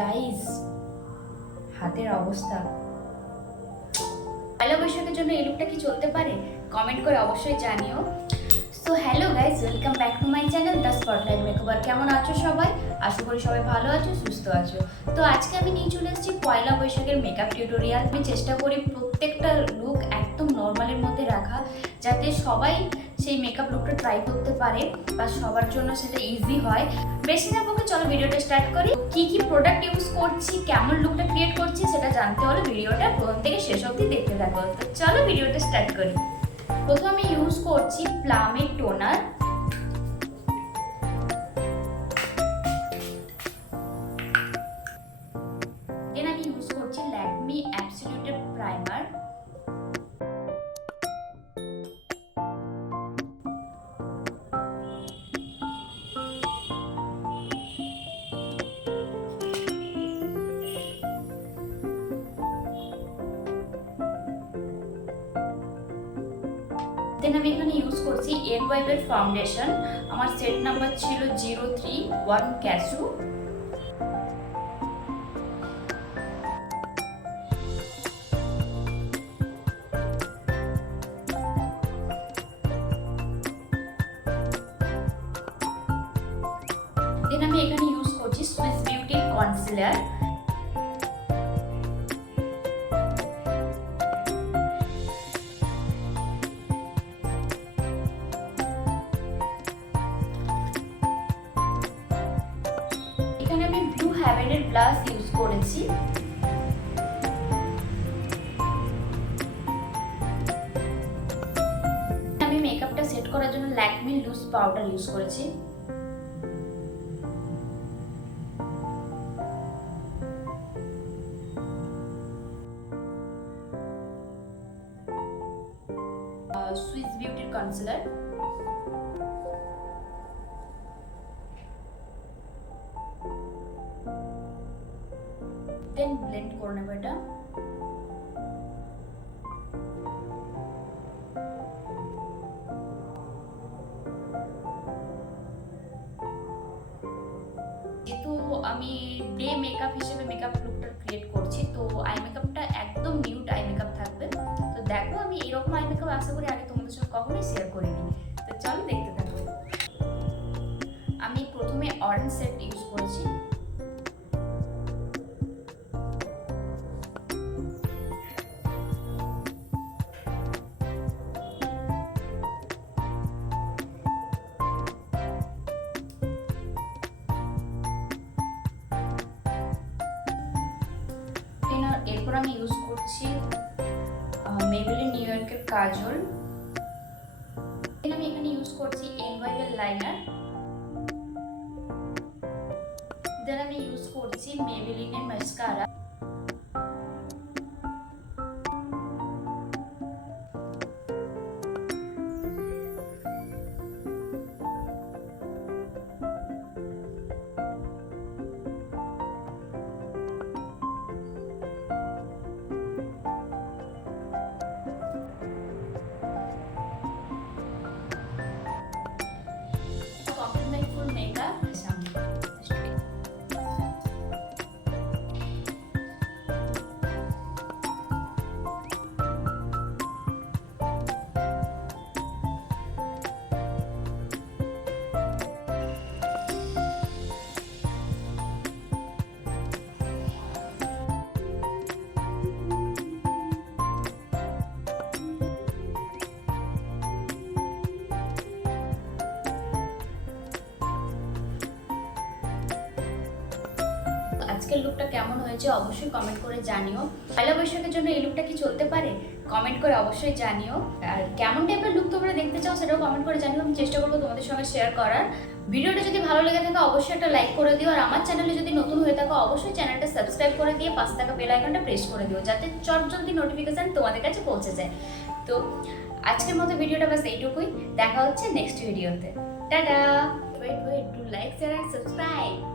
গাইস, হাতের অবস্থা। পয়লা বৈশাখের জন্য এই লুকটা কি চলতে পারে? কমেন্ট করে অবশ্যই জানিও। So hello guys, welcome back to my channel the spotlight makeover. কেমন আছো সবাই? আশা করি সবাই ভালো আছো, সুস্থ আছো। তো আজকে আমি নিয়ে চলে এসেছি পয়লা বৈশাখের মেকআপ টিউটোরিয়াল। আমি চেষ্টা করি প্রত্যেকটা লুক একদম নর্মালের মধ্যে রাখা, যাতে সবাই সেই মেকআপ লুকটা ট্রাই করতে পারে বা সবার জন্য সেটা ইজি হয়। বেশি না বকে চলো ভিডিওটা স্টার্ট করি। কি কি প্রোডাক্ট ইউজ করছি, কেমন লুকটা ক্রিয়েট করছি সেটা জানতে হলে ভিডিওটা প্রথম থেকে শেষ অবধি দেখতে থাকো। তো চলো ভিডিওটা স্টার্ট করি। প্রথমে আমি ইউজ করছি প্লামের টোনার। দেন আমি ইউজ করছি ল্যাকমি অ্যাবসলিউটের প্রাইমার। দেন আমি এখানে ইউজ করছি এর ফাউন্ডেশন। আমার সেট নাম্বার ছিল 031 ক্যাসু। দেন আমি এখানে ইউজ করছি সুইস বিউটির কনসিলার। এখানে আমি ব্লু হ্যাভেনের ব্লাশ ইউজ করেছি। আমি মেকআপটা সেট করার জন্য ল্যাকমি লুজ পাউডার ইউজ করেছি। সুইস বিউটির কনসিলার। দেন ব্লেন্ড করে নেব এটা। যেহেতু আমি ডে মেকআপ হিসেবে মেকআপ লুকটা ক্রিয়েট করছি, তো আই মেকআপটা একদম নিউড আই মেকআপ থাকবে। তো দেখো, আমি এরকম আই মেকআপ আশা করি আগে তোমাদের সঙ্গে কখনোই শেয়ার করিনি। তো চলো দেখতে থাকো। আমি প্রথমে অরেঞ্জ সেট ইউজ করেছি। এরপর আমি ইউজ করছি মেবেলিন নিউ ইয়র্কের কাজল। আমি এখানে ইউজ করছি এনভাইবেল লাইনার। দেন আমি ইউজ করছি মেবেলিনের মাস্কারা। আজকের লুকটা কেমন হয়েছে অবশ্যই কমেন্ট করে জানিও। পয়লা বৈশাখের জন্য এই লুকটা কি চলতে পারে? কমেন্ট করে অবশ্যই জানিও। আর কেমন টাইপের লুক তোমরা দেখতে চাও সেটাও কমেন্ট করে জানিও। আমি চেষ্টা করবো তোমাদের সঙ্গে শেয়ার করার। ভিডিওটা যদি ভালো লেগে থাকে অবশ্যই একটা লাইক করে দিও। আর আমার চ্যানেলে যদি নতুন হয়ে থাকো অবশ্যই চ্যানেলটা সাবস্ক্রাইব করে দিয়ে পাশে থাকা বেল আইকনটা প্রেস করে দিও, যাতে চটজলদি নোটিফিকেশন তোমাদের কাছে পৌঁছে যায়। তো আজকের মতো ভিডিওটা বাস এইটুকুই। দেখা হচ্ছে নেক্সট ভিডিওতে। Tata. Wait to like, share and subscribe.